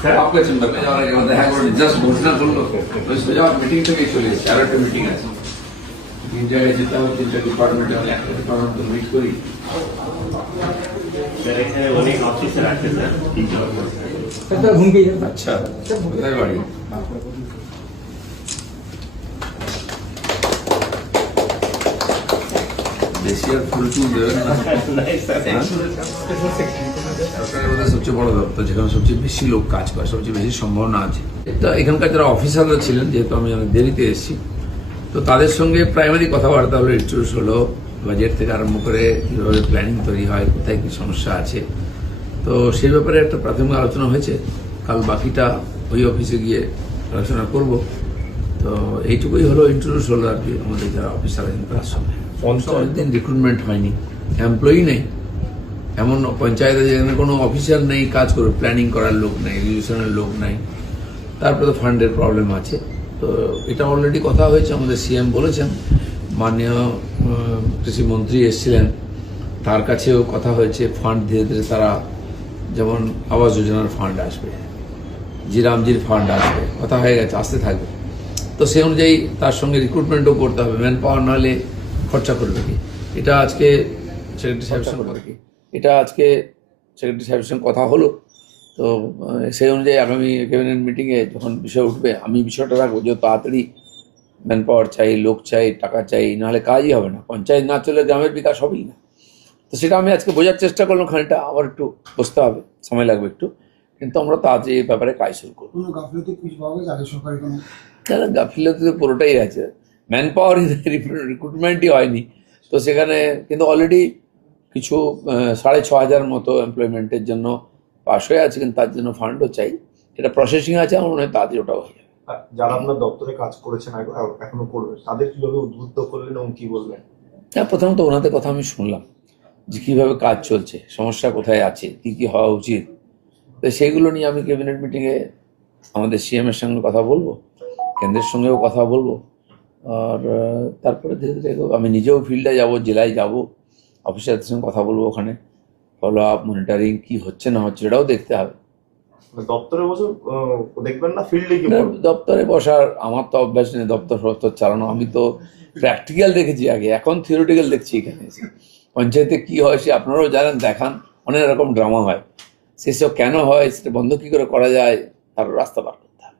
Sir আপনার চেম্বারে যাওয়ার আগে দেখা করে জাস্ট ঘোষণা করলো ওই সোজা মিটিং থেকে চলে এসেছে, আরো একটা মিটিং আছে, 3 জায়গায় যেতে হবে, 3টা ডিপার্টমেন্টে হলে একটা ডিপার্টমেন্ট মিট করি। স্যার এখানে অনেক অফিসার আছে স্যার, আচ্ছা, কোথায় বাড়ি? দেশি আর ফুল টুল দেবেন না? সরকারের মধ্যে সবচেয়ে বড় দপ্তর, যেখানে সবচেয়ে বেশি লোক কাজ করে, সবচেয়ে বেশি সম্ভাবনা আছে। তো এখানকার যারা অফিসাররা ছিলেন, যেহেতু আমি অনেক দেরিতে এসেছি, তো তাদের সঙ্গে প্রাইমারি কথাবার্তা হলো, ইন্ট্রোডিউস হলো, বাজেট থেকে আরম্ভ করে কীভাবে প্ল্যানিং তৈরি হয়, কোথায় কী সমস্যা আছে। তো সেই ব্যাপারে একটা প্রাথমিক আলোচনা হয়েছে। কাল বাকিটা ওই অফিসে গিয়ে আলোচনা করব। তো এইটুকুই হলো, ইন্ট্রোডিউস হলো আর কি আমাদের যারা অফিসার আছেন তার সঙ্গে। অনেকদিন রিক্রুটমেন্ট হয়নি, এমপ্লয়ি নেই, এমন পঞ্চায়েতে যেখানে কোনো অফিসার নেই কাজ করবে, প্ল্যানিং করার লোক নেই, রিভিশনের লোক নেই, তারপরে তো ফান্ডের প্রবলেম আছে। তো এটা অলরেডি কথা হয়েছে, আমাদের সিএম বলেছেন, মাননীয় কৃষিমন্ত্রী এসেছিলেন, তার কাছেও কথা হয়েছে, ফান্ড ধীরে ধীরে তারা, যেমন আবাস যোজনার ফান্ড আসবে, জিরামজির ফান্ড আসবে, কথা হয়ে গেছে, আসতে থাকবে। তো সেই অনুযায়ী তার সঙ্গে রিক্রুটমেন্টও করতে হবে, ম্যান পাওয়ার নাহলে খরচা করবে কি। এটা আজকে সেক্রেটারি সাহেবের সঙ্গে কথা হলো। তো সেই অনুযায়ী আগামী ক্যাবিনেট মিটিংয়ে যখন বিষয় উঠবে, আমি বিষয়টা রাখবো যে তাড়াতাড়ি ম্যান পাওয়ার চাই, লোক চাই, টাকা চাই, নাহলে কাজই হবে না। পঞ্চায়েত না চলে গ্রামের বিকাশ হবেই না। তো সেটা আমি আজকে বোঝার চেষ্টা করলাম, খানিকটা আবার একটু বসতে হবে, সময় লাগবে একটু, কিন্তু আমরা তাড়াতাড়ি এই ব্যাপারে কাজ শুরু করবো। গাফিলতি তো পুরোটাই আছে, ম্যান পাওয়ার রিক্রুটমেন্টই হয়নি। তো সেখানে কিন্তু অলরেডি কিছু 6,500 মতো এমপ্লয়মেন্টের জন্য পাস হয়ে আছে, কিন্তু তার জন্য ফান্ডও চাই, এটা প্রসেসিং আছে, আমার মনে হয় তাড়াতাড়ি ওটাও হয়ে যাবে। যারা আপনার দপ্তরে কাজ করেছেন, এখনো করবেন, তাদের কিভাবে উদ্বুদ্ধ করলেন এবং কি বললেন? হ্যাঁ, প্রথমত ওনাদের কথা আমি শুনলাম যে কীভাবে কাজ চলছে, সমস্যা কোথায় আছে, কী কী হওয়া উচিত। তো সেইগুলো নিয়ে আমি ক্যাবিনেট মিটিংয়ে আমাদের সিএমের সঙ্গে কথা বলবো, কেন্দ্রের সঙ্গেও কথা বলবো, আর তারপরে ধীরে ধীরে আমি নিজেও ফিল্ডে যাব, জেলায় যাব, অফিসারদের সঙ্গে কথা বলবো, ওখানে ফলো আপ, মনিটরিং কী হচ্ছে না হচ্ছে এটাও দেখতে হবে। দপ্তরে বসে দেখবেন না, ফিল্ডে কি? দপ্তরে বসার আমার তো অভ্যাস নেই, দপ্তর চালানো। আমি তো প্র্যাকটিক্যাল দেখেছি আগে, এখন থিওরিটিক্যাল দেখছি এখানে এসে। পঞ্চায়েতে কী হয় সে আপনারাও জানেন, দেখান, অনেক রকম ড্রামা হয়, সেসব কেন হয়, সেটা বন্ধ কী করে করা যায়, তার রাস্তা বার করতে হবে।